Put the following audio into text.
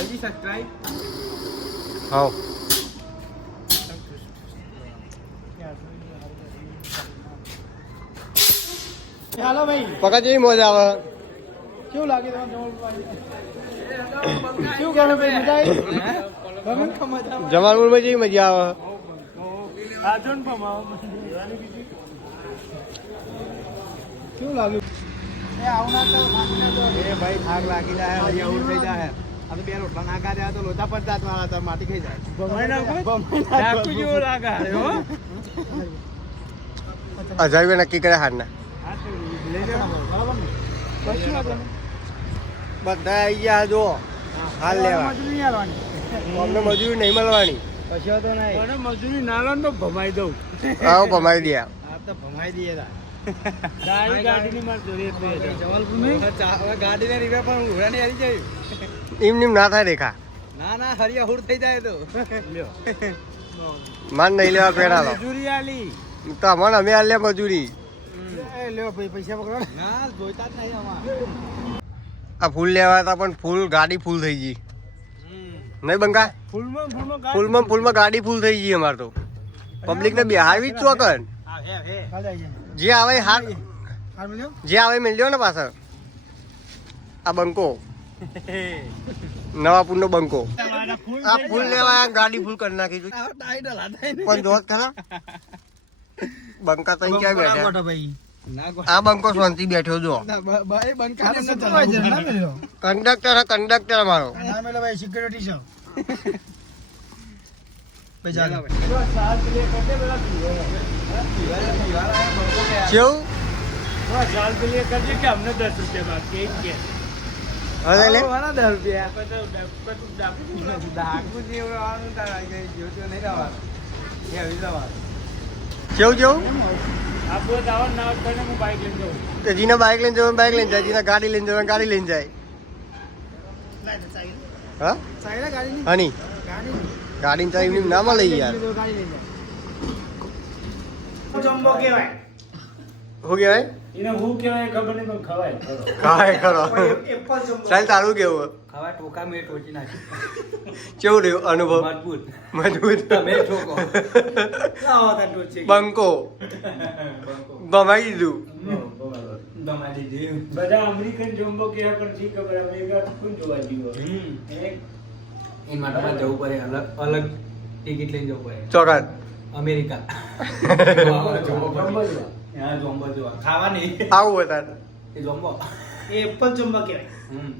હજી સબસ્ક્રાઇબ હા હાલો ભાઈ. પકા જેવી મજા આવે. કેવું લાગે તમને કેવું કહે ભાઈ મજા આવી? જમાલપુરમાં જેવી મજા આવે. આજુ કેવું લાગ્યું? એ આવનાર તો એ ભાઈ થાક લાગી જાય હજી આવું થઈ જાય આ તો બે રોટલા નાખા રહ્યા તો લોચા પંચાયત વાળા તો માટી ખાઈ જાય. ભમાઈ નાખો? ડાકુ જેવો લાગે હો. હજાર નક્કી કરે હારના. બધા આવી ગયા જો. હાલ લેવા. મજૂરી નહીં અમને મજૂરી નહીં મળવાની. પછી તો નહીં મજૂરી ના લો તો ભમાઈ દઉં. આવો ભમાઈ દે આ. તો ભમાઈ દઈએ તા ગાડી ગાડીની મારે? હવે ગાડીને રીવે પણ ઉઘરા ની હરી જાય. એમ નિમ ના થાય રેખા ના ના હરિયા હુડ થઈ જાય તો. માન નહીં લેવા પેડા લો મજૂરી આલી. તો મને અમે આલે મજૂરી. એ લ્યો ભાઈ પૈસા પકડો. ના જોઈતા જ નહીં અમાર. આ ફૂલ લેવા હતા પણ ફૂલ ગાડી ફૂલ થઈ ગઈ. નહીં બંકા? ફૂલમાં ફૂલમાં ગાડી- ફૂલમાં ફૂલમાં ગાડી ફૂલ થઈ ગઈ અમાર તો. પબ્લિક ને બિહારવી જ ચોકન. હા હે હે. હાલ આવી જાય. જે આવે હાર જે આવે મેળ્યો ને પાછળ. આ બંકો. નવાપુર નો બંકો. આ ફૂલ લેવા ગાડી ફૂલ કરી નાખી. પણ જોત ખરા. બંકા તઈ ક્યાં બેઠા? આ બંકો શાંતિ બેઠો જો. કંડક્ટર કંડક્ટર મારો. સિક્યુરિટી છે. કેવું કરજે કે અમને દસ રૂપિયા બાકી કે. હવે લે. વાળા રૂપિયા. કેવું કેવું બાઈક. તો જીને બાઇક લઈને જવાનું બાઇક લઈને જાય જીના ગાડી લઈને જવાનું ગાડી લઈને જાય. હા? હની. એમની ના. મળે યાર. ગાડી. શું કહેવાય? એને હું કહેવાય ખબર નહીં પણ ખવાય ખાય ખરો. ચાલ તારું કેવું? ખાવા ટોકા મેં ટોચી નાખી. કેવું રહ્યું અનુભવ? મજબૂત. મજબૂત. તમે ઠોકો. આવો તાર ટોચી. બંકો. ભમાઈ દીધું. તમારી જીવ. બધા અમેરિકન જમ્બો કહેવાય પણ શી ખબર અમેરિકા કોણ જોવા જીવો એ માટે જવું પડે અલગ અલગ ટિકિટ લઈને જવું પડે. ચોકાત અમેરિકા. જોવા. હા જોમ્બો જોવા. ખાવાની. આવું હતા એ જોમ્બો એ એપલ જમ્બો કહેવાય. હમ.